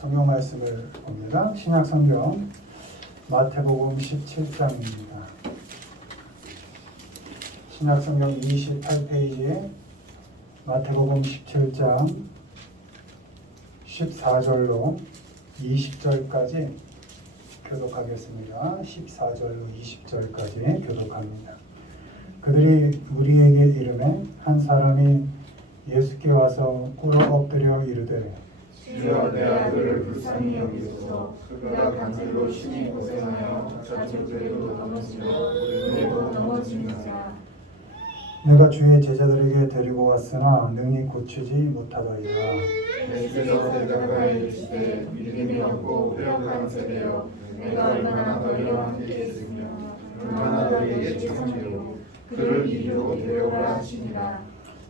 성경 말씀을 봅니다. 신약 성경 마태복음 17장입니다. 신약 성경 28페이지에 마태복음 17장 14절로 20절까지 교독하겠습니다. 14절로 20절까지 교독합니다. 그들이 우리에게 이르매 한 사람이 예수께 와서 꿇어 엎드려 이르되 주여, 내 아들을 불쌍히 여기소서. 그가 간질로 심히 고생하여 자식들에게도 넘어지며 우리도 넘어집니다. 내가 주의 제자들에게 데리고 왔으나 능히 고치지 못하더이다. 예수께서 대답하여 이르시되 믿음이 없고 회역한 세대여, 내가 얼마나 너희와 함께 있으며 얼마나 너희에게 청하리요. 그를 이리로 데려오라 하시니라.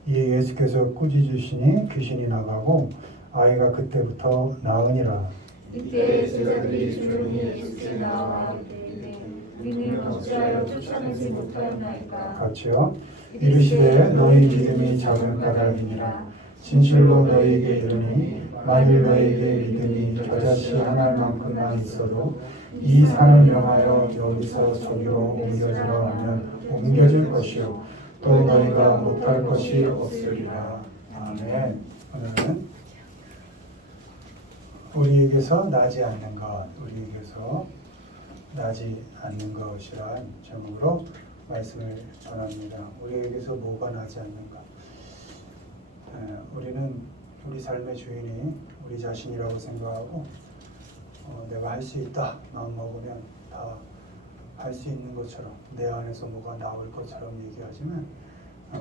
이에 예수께서 꾸짖으시니 귀신이 나가고 아이가 그때부터 나으니라. 이때 제자들이 조용히 예수께 나와 이르되 우리는 어찌하여 쫓아내지 못하였나이까. 같이요. 이르시되 너희 믿음이 작은 까닭이니라. 진실로 너희에게 이르니 만일 너희에게 믿음이 겨자씨 한 알만큼만 있어도 이 산을 명하여 여기서 저기로 옮겨지라 하면 옮겨질 것이요 또 너희가 못할 것이 없으리라. 아멘. 오늘은 우리에게서 나지 않는 것, 우리에게서 나지 않는 것이란 제목으로 말씀을 전합니다. 우리에게서 뭐가 나지 않는가? 우리는 우리 삶의 주인이 우리 자신이라고 생각하고 내가 할 수 있다 마음 먹으면 다 할 수 있는 것처럼 내 안에서 뭐가 나올 것처럼 얘기하지만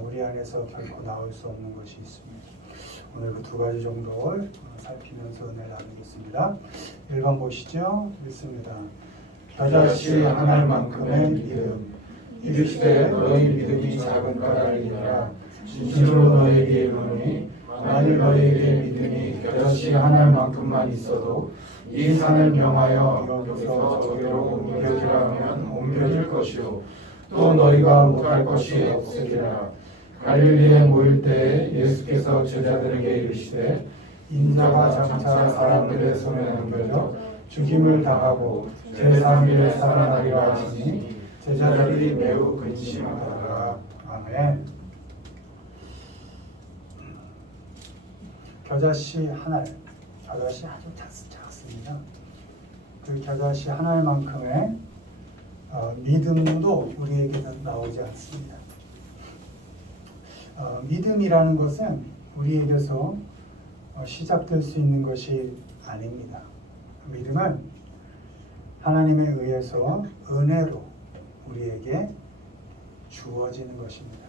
우리 안에서 결코 나올 수 없는 것이 있습니다. 오늘 그 두 가지 정도를 살피면서 은혜를 나누겠습니다. 1번 보시죠. 읽습니다. 겨자씨 한 알만큼의 믿음. 이르시되 너희 믿음이 작은 까닭이니라. 진실로 너희에게 이르노니 만일 너희에게 믿음이 겨자씨 한 알만큼만 있어도 이 산을 명하여 여기서 저기로 옮겨지라 하면 옮겨질 것이요 또 너희가 못할 것이 없으리라. 갈릴리에 모일 때에 예수께서 제자들에게 이르시되 인자가 장차 사람들의 손에 넘겨져 죽임을 당하고 제3일에 살아나리라 하시니 제자들이 매우 근심하더라. 아멘. 겨자씨 한 알, 겨자씨 아주 작습니다. 그 겨자씨 한 알만큼의 믿음도 우리에게는 나오지 않습니다. 믿음이라는 것은 우리에게서 시작될 수 있는 것이 아닙니다. 믿음은 하나님에 의해서 은혜로 우리에게 주어지는 것입니다.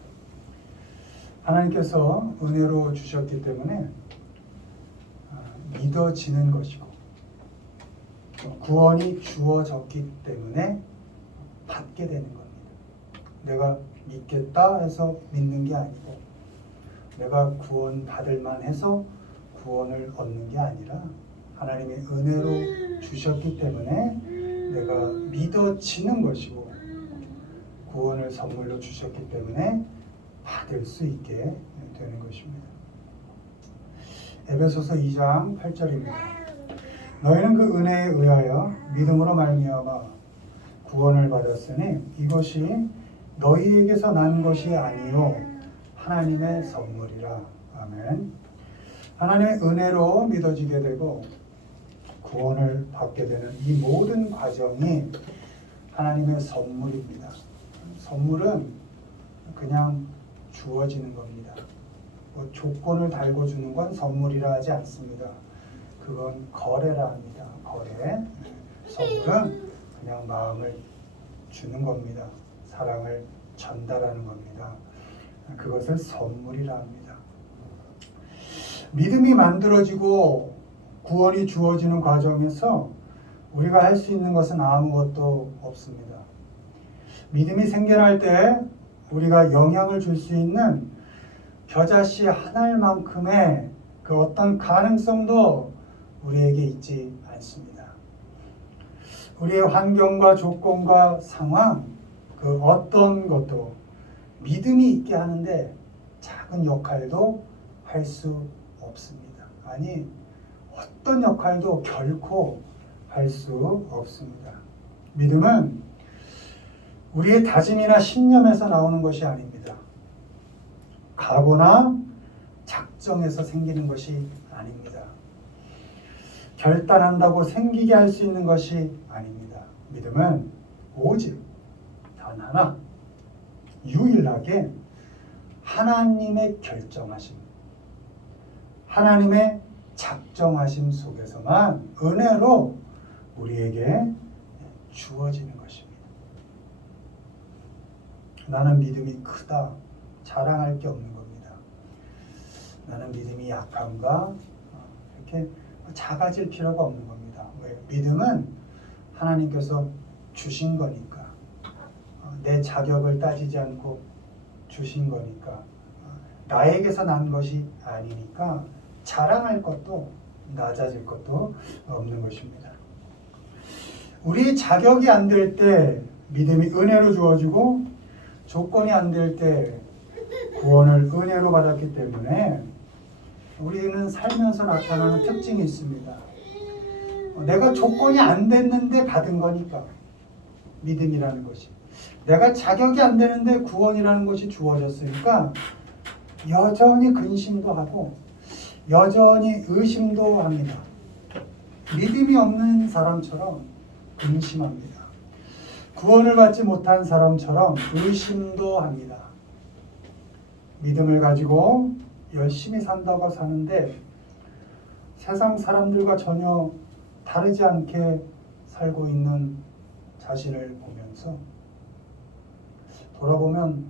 하나님께서 은혜로 주셨기 때문에 믿어지는 것이고 구원이 주어졌기 때문에 받게 되는 겁니다. 내가 믿겠다 해서 믿는 게 아니고 내가 구원 받을 만해서 구원을 얻는 게 아니라 하나님의 은혜로 주셨기 때문에 내가 믿어지는 것이고 구원을 선물로 주셨기 때문에 받을 수 있게 되는 것입니다. 에베소서 2장 8절입니다. 너희는 그 은혜에 의하여 믿음으로 말미암아 구원을 받았으니 이것이 너희에게서 난 것이 아니요 하나님의 선물이라. 아멘. 하나님의 은혜로 믿어지게 되고 구원을 받게 되는 이 모든 과정이 하나님의 선물입니다. 선물은 그냥 주어지는 겁니다. 뭐 조건을 달고 주는 건 선물이라 하지 않습니다. 그건 거래라 합니다. 거래. 선물은 그냥 마음을 주는 겁니다. 사랑을 전달하는 겁니다. 그것을 선물이라 합니다. 믿음이 만들어지고 구원이 주어지는 과정에서 우리가 할 수 있는 것은 아무것도 없습니다. 믿음이 생겨날 때 우리가 영향을 줄 수 있는 겨자씨 한 알만큼의 그 어떤 가능성도 우리에게 있지 않습니다. 우리의 환경과 조건과 상황, 그 어떤 것도 믿음이 있게 하는데 작은 역할도 할 수 없습니다. 아니 어떤 역할도 결코 할 수 없습니다. 믿음은 우리의 다짐이나 신념에서 나오는 것이 아닙니다. 각오나 작정에서 생기는 것이 아닙니다. 결단한다고 생기게 할 수 있는 것이 아닙니다. 믿음은 오직 단 하나, 유일하게 하나님의 결정하심, 하나님의 작정하심 속에서만 은혜로 우리에게 주어지는 것입니다. 나는 믿음이 크다, 자랑할 게 없는 겁니다. 나는 믿음이 약한가, 이렇게 작아질 필요가 없는 겁니다. 왜? 믿음은 하나님께서 주신 거니까, 내 자격을 따지지 않고 주신 거니까, 나에게서 난 것이 아니니까 자랑할 것도 낮아질 것도 없는 것입니다. 우리 자격이 안 될 때 믿음이 은혜로 주어지고, 조건이 안 될 때 구원을 은혜로 받았기 때문에 우리는 살면서 나타나는 특징이 있습니다. 내가 조건이 안 됐는데 받은 거니까, 믿음이라는 것이. 내가 자격이 안 되는데 구원이라는 것이 주어졌으니까 여전히 근심도 하고 여전히 의심도 합니다. 믿음이 없는 사람처럼 근심합니다. 구원을 받지 못한 사람처럼 의심도 합니다. 믿음을 가지고 열심히 산다고 사는데 세상 사람들과 전혀 다르지 않게 살고 있는 자신을 보면서 돌아보면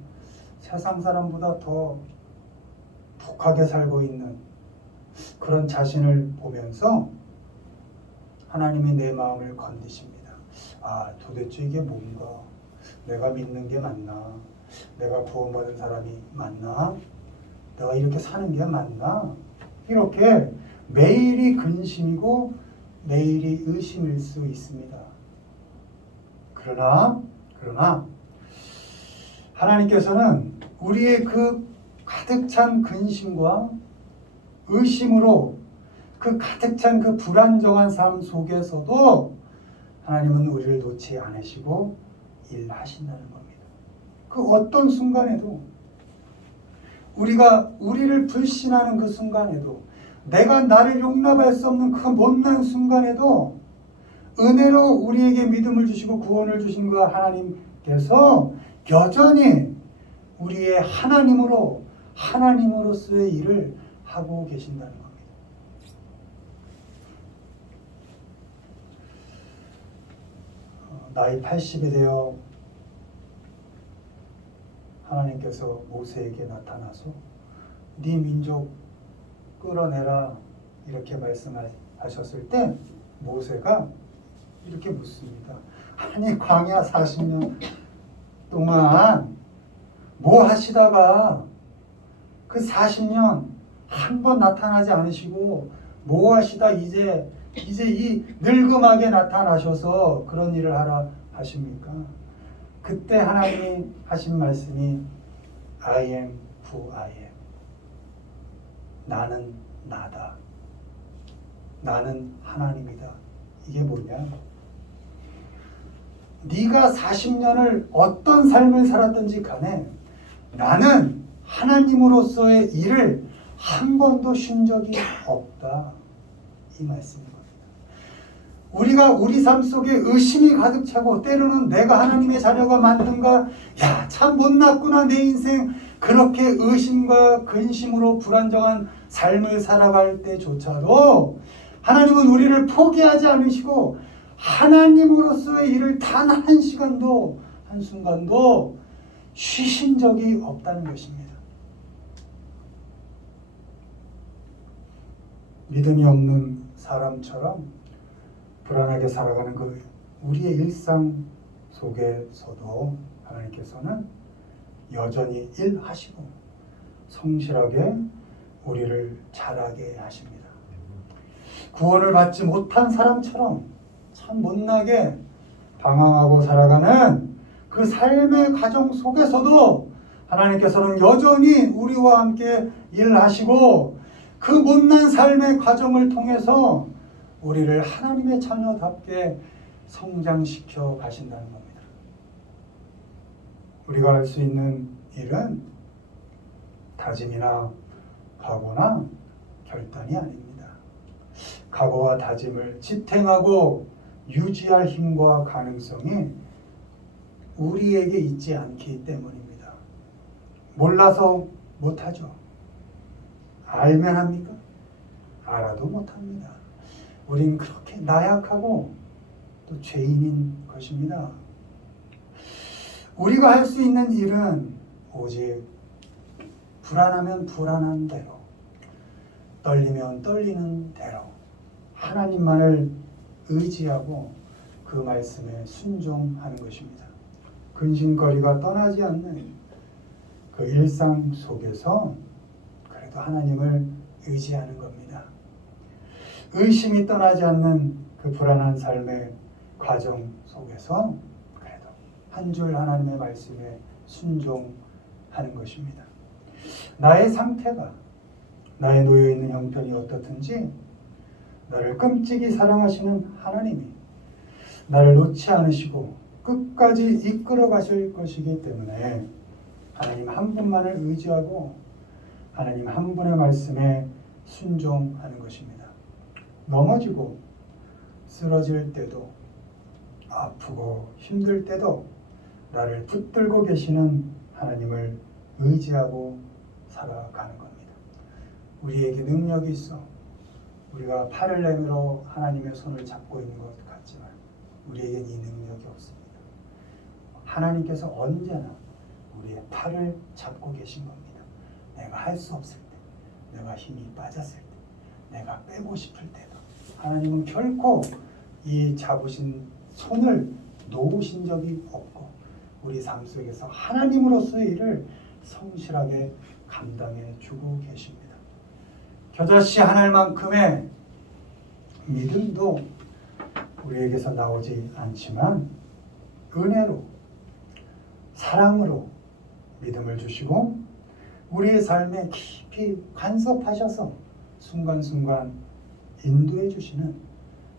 세상 사람보다 더 독하게 살고 있는 그런 자신을 보면서 하나님이 내 마음을 건드십니다. 아, 도대체 이게 뭔가? 내가 믿는 게 맞나? 내가 구원받은 사람이 맞나? 내가 이렇게 사는 게 맞나? 이렇게 매일이 근심이고 매일이 의심일 수 있습니다. 그러나 하나님께서는 우리의 그 가득 찬 근심과 의심으로 그 가득 찬 그 불안정한 삶 속에서도 하나님은 우리를 놓지 않으시고 일하신다는 겁니다. 그 어떤 순간에도 우리가 우리를 불신하는 그 순간에도 내가 나를 용납할 수 없는 그 못난 순간에도 은혜로 우리에게 믿음을 주시고 구원을 주신 그 하나님께서 여전히 우리의 하나님으로서의 일을 하고 계신다는 겁니다. 나이 80이 되어 하나님께서 모세에게 나타나서 네 민족 끌어내라 이렇게 말씀하셨을 때 모세가 이렇게 묻습니다. 아니 광야 40년 동안 뭐 하시다가 그 40년 한 번 나타나지 않으시고 뭐 하시다 이제 이 늙음하게 나타나셔서 그런 일을 하라 하십니까? 그때 하나님이 하신 말씀이 I am who I am. 나는 나다. 나는 하나님이다. 이게 뭐냐? 네가 40년을 어떤 삶을 살았든지 간에 나는 하나님으로서의 일을 한 번도 쉰 적이 없다. 이 말씀입니다. 우리가 우리 삶 속에 의심이 가득 차고 때로는 내가 하나님의 자녀가 맞는가? 야, 참 못났구나 내 인생. 그렇게 의심과 근심으로 불안정한 삶을 살아갈 때조차도 하나님은 우리를 포기하지 않으시고 하나님으로서의 일을 단 한 시간도 한순간도 쉬신 적이 없다는 것입니다. 믿음이 없는 사람처럼 불안하게 살아가는 그 우리의 일상 속에서도 하나님께서는 여전히 일하시고 성실하게 우리를 자라게 하십니다. 구원을 받지 못한 사람처럼 참 못나게 방황하고 살아가는 그 삶의 과정 속에서도 하나님께서는 여전히 우리와 함께 일하시고 그 못난 삶의 과정을 통해서 우리를 하나님의 자녀답게 성장시켜 가신다는 겁니다. 우리가 할 수 있는 일은 다짐이나 각오나 결단이 아닙니다. 각오와 다짐을 지탱하고 유지할 힘과 가능성이 우리에게 있지 않기 때문입니다. 몰라서 못하죠. 알면 합니까? 알아도 못합니다. 우린 그렇게 나약하고 또 죄인인 것입니다. 우리가 할 수 있는 일은 오직 불안하면 불안한 대로, 떨리면 떨리는 대로 하나님만을 의지하고 그 말씀에 순종하는 것입니다. 근심거리가 떠나지 않는 그 일상 속에서 그래도 하나님을 의지하는 겁니다. 의심이 떠나지 않는 그 불안한 삶의 과정 속에서 그래도 한 줄 하나님의 말씀에 순종하는 것입니다. 나의 상태가, 나의 놓여있는 형편이 어떻든지 나를 끔찍이 사랑하시는 하나님이 나를 놓지 않으시고 끝까지 이끌어 가실 것이기 때문에 하나님 한 분만을 의지하고 하나님 한 분의 말씀에 순종하는 것입니다. 넘어지고 쓰러질 때도 아프고 힘들 때도 나를 붙들고 계시는 하나님을 의지하고 살아가는 겁니다. 우리에게 능력이 있어 우리가 팔을 내밀어 하나님의 손을 잡고 있는 것 같지만 우리에겐 이 능력이 없습니다. 하나님께서 언제나 우리의 팔을 잡고 계신 겁니다. 내가 할 수 없을 때, 내가 힘이 빠졌을 때, 내가 빼고 싶을 때도 하나님은 결코 이 잡으신 손을 놓으신 적이 없고 우리 삶 속에서 하나님으로서의 일을 성실하게 감당해 주고 계십니다. 겨자씨 한 알만큼의 믿음도 우리에게서 나오지 않지만 은혜로, 사랑으로 믿음을 주시고 우리의 삶에 깊이 간섭하셔서 순간순간 인도해 주시는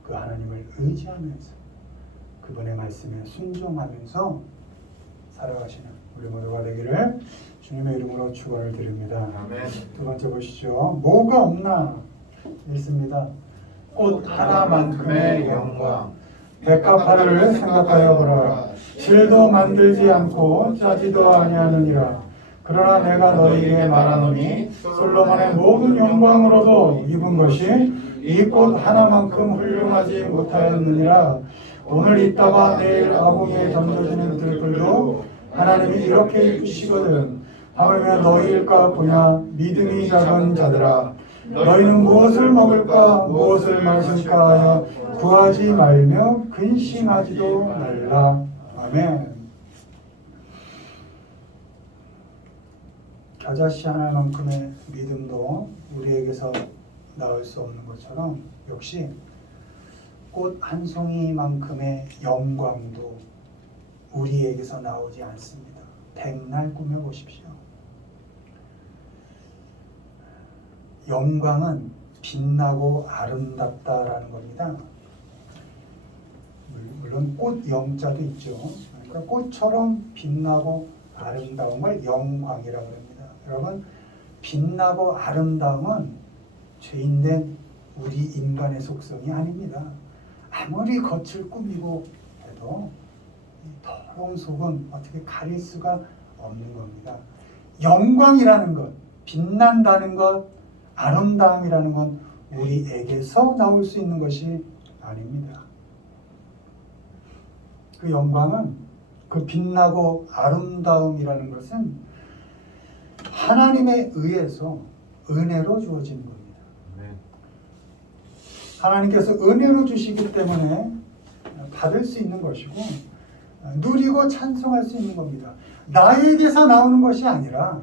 그 하나님을 의지하면서 그분의 말씀에 순종하면서 살아가시는 우리 모두가 되기를 주님의 이름으로 축원을 드립니다. 아멘. 두 번째 보시죠. 뭐가 없나 있습니다. 꽃 하나만큼의 영광. 백합화를 생각하여 보라. 실도 만들지 않고 짜지도 아니하느니라. 그러나 내가 너희에게 말하노니 솔로몬의 모든 영광으로도 입은 것이 이 꽃 하나만큼 훌륭하지 못하였느니라. 오늘 있다가 내일 아궁이에 던져지는 들불도 하나님이 이렇게 입으시거든. 하물며 너희일까 보냐. 믿음이 작은 자들아, 너희는 무엇을 먹을까 무엇을 마실까 하여 구하지 말며 근심하지도 말라. 아멘. 겨자씨 하나만큼의 믿음도 우리에게서 나올 수 없는 것처럼 역시 꽃 한 송이만큼의 영광도 우리에게서 나오지 않습니다. 백날 꾸며보십시오. 영광은 빛나고 아름답다라는 겁니다. 물론 꽃 영자도 있죠. 그러니까 꽃처럼 빛나고 아름다움을 영광이라고 합니다. 여러분, 빛나고 아름다움은 죄인된 우리 인간의 속성이 아닙니다. 아무리 겉을 꾸미고 해도 더러운 속은 어떻게 가릴 수가 없는 겁니다. 영광이라는 것, 빛난다는 것, 아름다움이라는 건 우리에게서 나올 수 있는 것이 아닙니다. 그 영광은, 그 빛나고 아름다움이라는 것은 하나님에 의해서 은혜로 주어지는 겁니다. 하나님께서 은혜로 주시기 때문에 받을 수 있는 것이고 누리고 찬송할 수 있는 겁니다. 나에게서 나오는 것이 아니라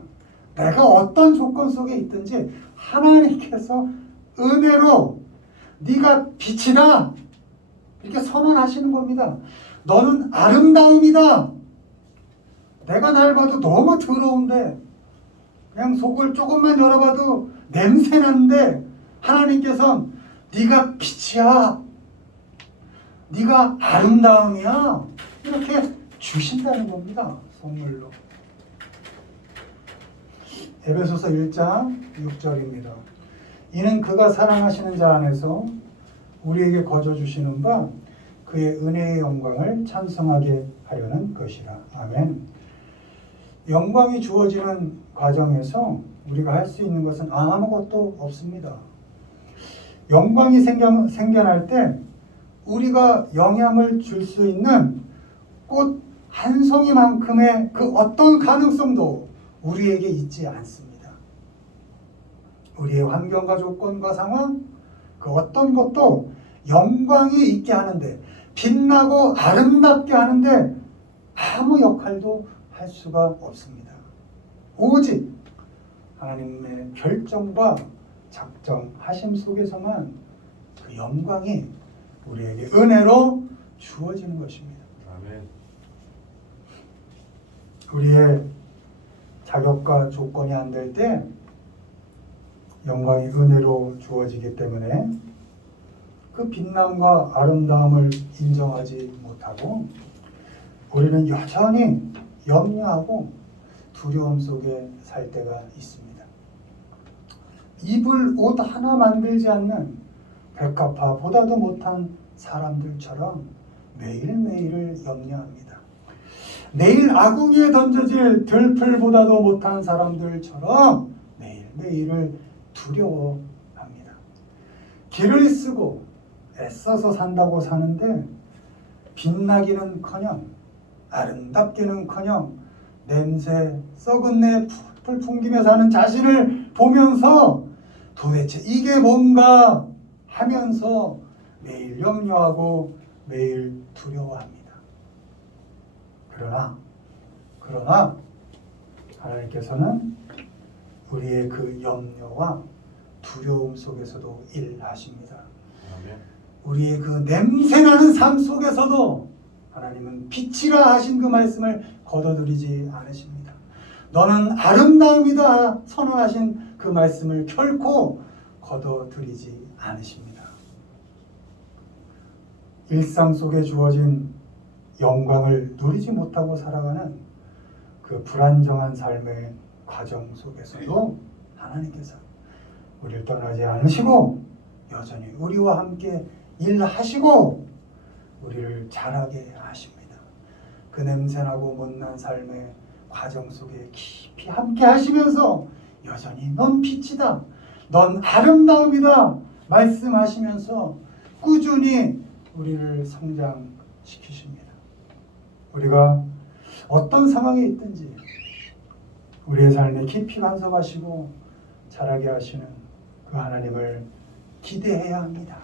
내가 어떤 조건 속에 있든지 하나님께서 은혜로 네가 빛이다 이렇게 선언하시는 겁니다. 너는 아름다움이다. 내가 날 봐도 너무 더러운데 그냥 속을 조금만 열어봐도 냄새 나는데 하나님께서는 네가 빛이야. 네가 아름다움이야. 이렇게 주신다는 겁니다. 선물로. 에베소서 1장 6절입니다. 이는 그가 사랑하시는 자 안에서 우리에게 거저 주시는 바 그의 은혜의 영광을 찬송하게 하려는 것이라. 아멘. 영광이 주어지는 과정에서 우리가 할 수 있는 것은 아무것도 없습니다. 영광이 생겨날 때 우리가 영향을 줄 수 있는 꽃 한 송이만큼의 그 어떤 가능성도 우리에게 있지 않습니다. 우리의 환경과 조건과 상황, 그 어떤 것도 영광이 있게 하는데, 빛나고 아름답게 하는데 아무 역할도 할 수가 없습니다. 오직 하나님의 결정과 작정하심 속에서만 그 영광이 우리에게 은혜로 주어지는 것입니다. 아멘. 우리의 자격과 조건이 안 될 때 영광이 은혜로 주어지기 때문에 그 빛남과 아름다움을 인정하지 못하고 우리는 여전히 염려하고 두려움 속에 살 때가 있습니다. 입을 옷 하나 만들지 않는 백합화보다도 못한 사람들처럼 매일매일을 염려합니다. 내일 아궁이에 던져질 들풀보다도 못한 사람들처럼 매일매일을 두려워합니다. 길을 쓰고 애써서 산다고 사는데 빛나기는커녕 아름답기는커녕 냄새 썩은 내 풀풀 풍기며 사는 자신을 보면서 도대체 이게 뭔가 하면서 매일 염려하고 매일 두려워합니다. 그러나 하나님께서는 우리의 그 염려와 두려움 속에서도 일하십니다. 아멘. 우리의 그 냄새나는 삶 속에서도 하나님은 빛이라 하신 그 말씀을 거둬들이지 않으십니다. 너는 아름다움이다 선언하신 그 말씀을 결코 거둬들이지 않으십니다. 일상 속에 주어진 영광을 누리지 못하고 살아가는 그 불안정한 삶의 과정 속에서도 하나님께서 우리를 떠나지 않으시고 여전히 우리와 함께 일하시고 우리를 자라게 하십니다. 그 냄새나고 못난 삶의 과정 속에 깊이 함께 하시면서 여전히 넌 빛이다, 넌 아름다움이다 말씀하시면서 꾸준히 우리를 성장시키십니다. 우리가 어떤 상황에 있든지 우리의 삶에 깊이 간섭하시고 자라게 하시는 그 하나님을 기대해야 합니다.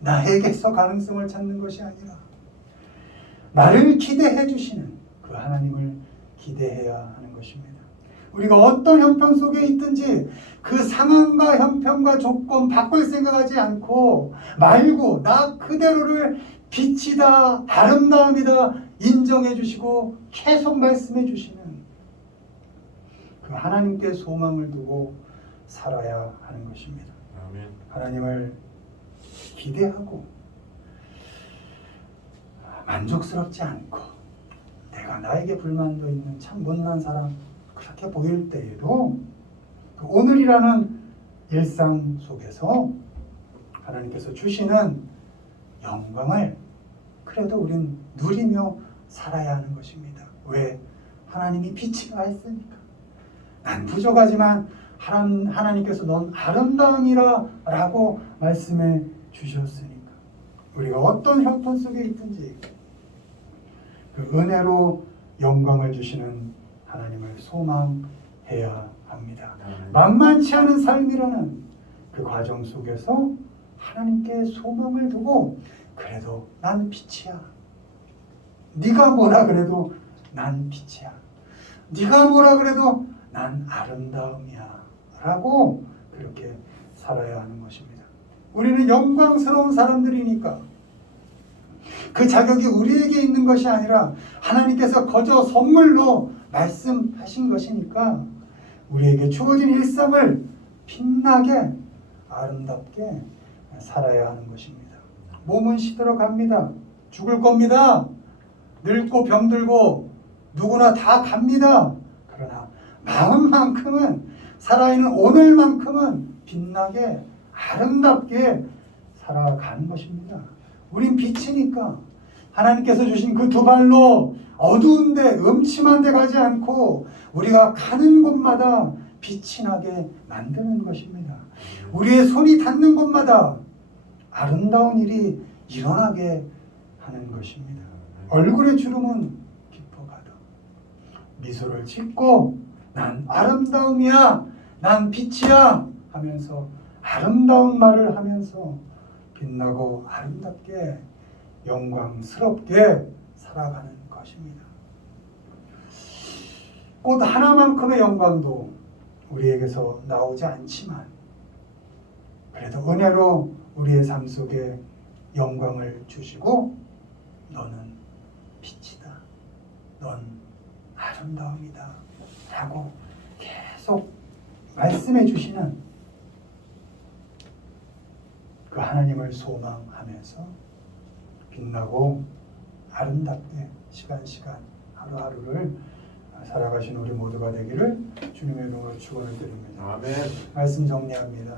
나에게서 가능성을 찾는 것이 아니라 나를 기대해 주시는 그 하나님을 기대해야 하는 것입니다. 우리가 어떤 형편 속에 있든지 그 상황과 형편과 조건 바꿀 생각하지 않고 말고 나 그대로를 빛이다 아름다움이다 인정해 주시고 계속 말씀해 주시는 그 하나님께 소망을 두고 살아야 하는 것입니다. 아멘. 하나님을 기대하고 만족스럽지 않고 내가 나에게 불만도 있는 참 못난 사람 그렇게 보일 때에도 그 오늘이라는 일상 속에서 하나님께서 주시는 영광을 그래도 우린 누리며 살아야 하는 것입니다. 왜? 하나님이 빛이라 했으니까. 난 부족하지만 하나님께서 넌 아름다움이라 라고 말씀해 주셨으니까 우리가 어떤 형편 속에 있든지 그 은혜로 영광을 주시는 하나님을 소망해야 합니다. 만만치 않은 삶이라는 그 과정 속에서 하나님께 소망을 두고 그래도 난 빛이야. 네가 뭐라 그래도 난 빛이야. 네가 뭐라 그래도 난 아름다움이야 라고 그렇게 살아야 하는 것입니다. 우리는 영광스러운 사람들이니까 그 자격이 우리에게 있는 것이 아니라 하나님께서 거저 선물로 말씀하신 것이니까 우리에게 주어진 일상을 빛나게 아름답게 살아야 하는 것입니다. 몸은 시들어 갑니다. 죽을 겁니다. 늙고 병들고 누구나 다 갑니다. 그러나 마음만큼은 살아있는 오늘만큼은 빛나게 아름답게 살아가는 것입니다. 우린 빛이니까 하나님께서 주신 그 두 발로 어두운데 음침한 데 가지 않고 우리가 가는 곳마다 빛이 나게 만드는 것입니다. 우리의 손이 닿는 곳마다 아름다운 일이 일어나게 하는 것입니다. 얼굴의 주름은 깊어가도 미소를 짓고 난 아름다움이야, 난 빛이야 하면서 아름다운 말을 하면서 빛나고 아름답게 영광스럽게 살아가는 것입니다. 꽃 하나만큼의 영광도 우리에게서 나오지 않지만 그래도 은혜로 우리의 삶 속에 영광을 주시고 너는 빛이다, 넌 아름다움이다 라고 계속 말씀해 주시는 그 하나님을 소망하면서 빛나고 아름답게 시간 하루하루를 살아가신 우리 모두가 되기를 주님의 이름으로 축원을 드립니다. 아멘. 말씀 정리합니다.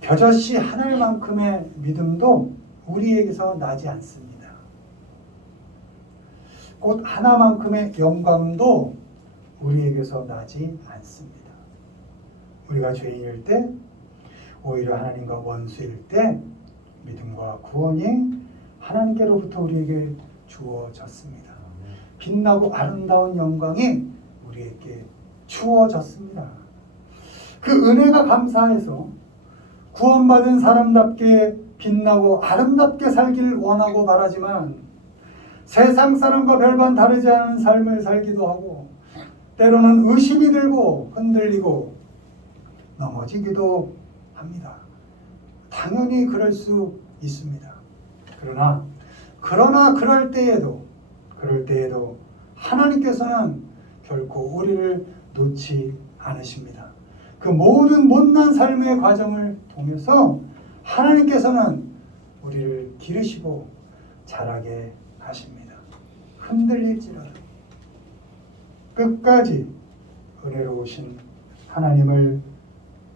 겨자씨 하늘만큼의 믿음도 우리에게서 나지 않습니다. 꽃 하나만큼의 영광도 우리에게서 나지 않습니다. 우리가 죄인일 때, 오히려 하나님과 원수일 때 믿음과 구원이 하나님께로부터 우리에게 주어졌습니다. 빛나고 아름다운 영광이 우리에게 주어졌습니다. 그 은혜가 감사해서 구원받은 사람답게 빛나고 아름답게 살기를 원하고 바라지만 세상 사람과 별반 다르지 않은 삶을 살기도 하고 때로는 의심이 들고 흔들리고 넘어지기도 합니다. 당연히 그럴 수 있습니다. 그러나 그럴 때에도 하나님께서는 결코 우리를 놓지 않으십니다. 그 모든 못난 삶의 과정을 통해서 하나님께서는 우리를 기르시고 자라게 하십니다. 흔들릴지라도 끝까지 은혜로우신 하나님을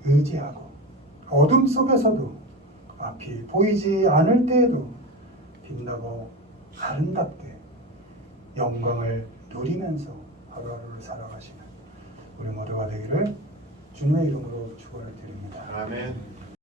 의지하고 어둠 속에서도 앞이 보이지 않을 때에도 빛나고 아름답게 영광을 누리면서 하루하루를 살아가시는 우리 모두가 되기를 주님의 이름으로 축원을 드립니다. 아멘.